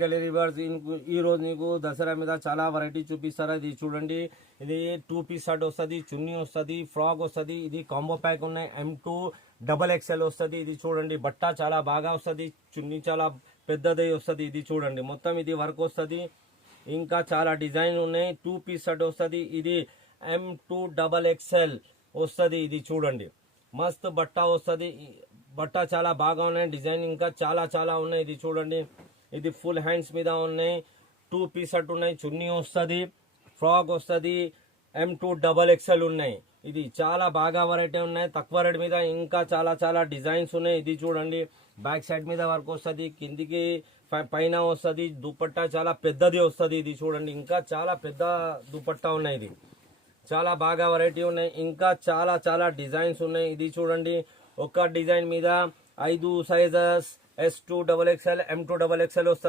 Gallery verse ఈ రోజు నీకు దసరా మీద చాలా వెరైటీ చూపిస్తారా. ఇది చూడండి, ఇది 2 పీస్ షర్ట్ వస్తుంది, చున్నీ వస్తుంది, ఫ్రాక్ వస్తుంది. ఇది కాంబో ప్యాక్ ఉన్నాయి. M2 XXL వస్తుంది. ఇది చూడండి, బట్ట చాలా బాగా వస్తుంది, చున్నీ చాలా పెద్దది వస్తుంది. ఇది చూడండి, మొత్తం ఇది వర్క్ వస్తుంది. ఇంకా చాలా డిజైన్ ఉన్నాయి. 2 పీస్ షర్ట్ వస్తుంది. ఇది M2 XXL వస్తుంది. ఇది చూడండి, మస్తు బట్ట వస్తుంది. బట్ట చాలా బాగా ఉన్నాయి, డిజైన్ ఇంకా చాలా చాలా ఉన్నాయి. ఇది చూడండి, ఇది ఫుల్ హ్యాండ్స్ మీద ఉన్నాయి. 2 పీస్ షర్ట్ ఉన్నాయి, చున్నీ వస్తుంది, ఫ్రాక్ వస్తుంది. M2 XXL ఉన్నాయి. ఇది చాలా బాగా వెరైటీ ఉన్నాయి, తక్కువ రేట్ మీద. ఇంకా చాలా చాలా డిజైన్స్ ఉన్నాయి. ఇది చూడండి, బ్యాక్ సైడ్ మీద వర్క్ వస్తుంది, కిందికి పైన వస్తుంది. దుపట్టా చాలా పెద్దది వస్తుంది. ఇది చూడండి, ఇంకా చాలా పెద్ద దుపట్టా ఉన్నాయి. ఇది చాలా బాగా వెరైటీ ఉన్నాయి. ఇంకా చాలా చాలా డిజైన్స్ ఉన్నాయి. ఇది చూడండి, ఒక డిజైన్ మీద 5 sizes S2 XXL M2 XXL వస్తుంది.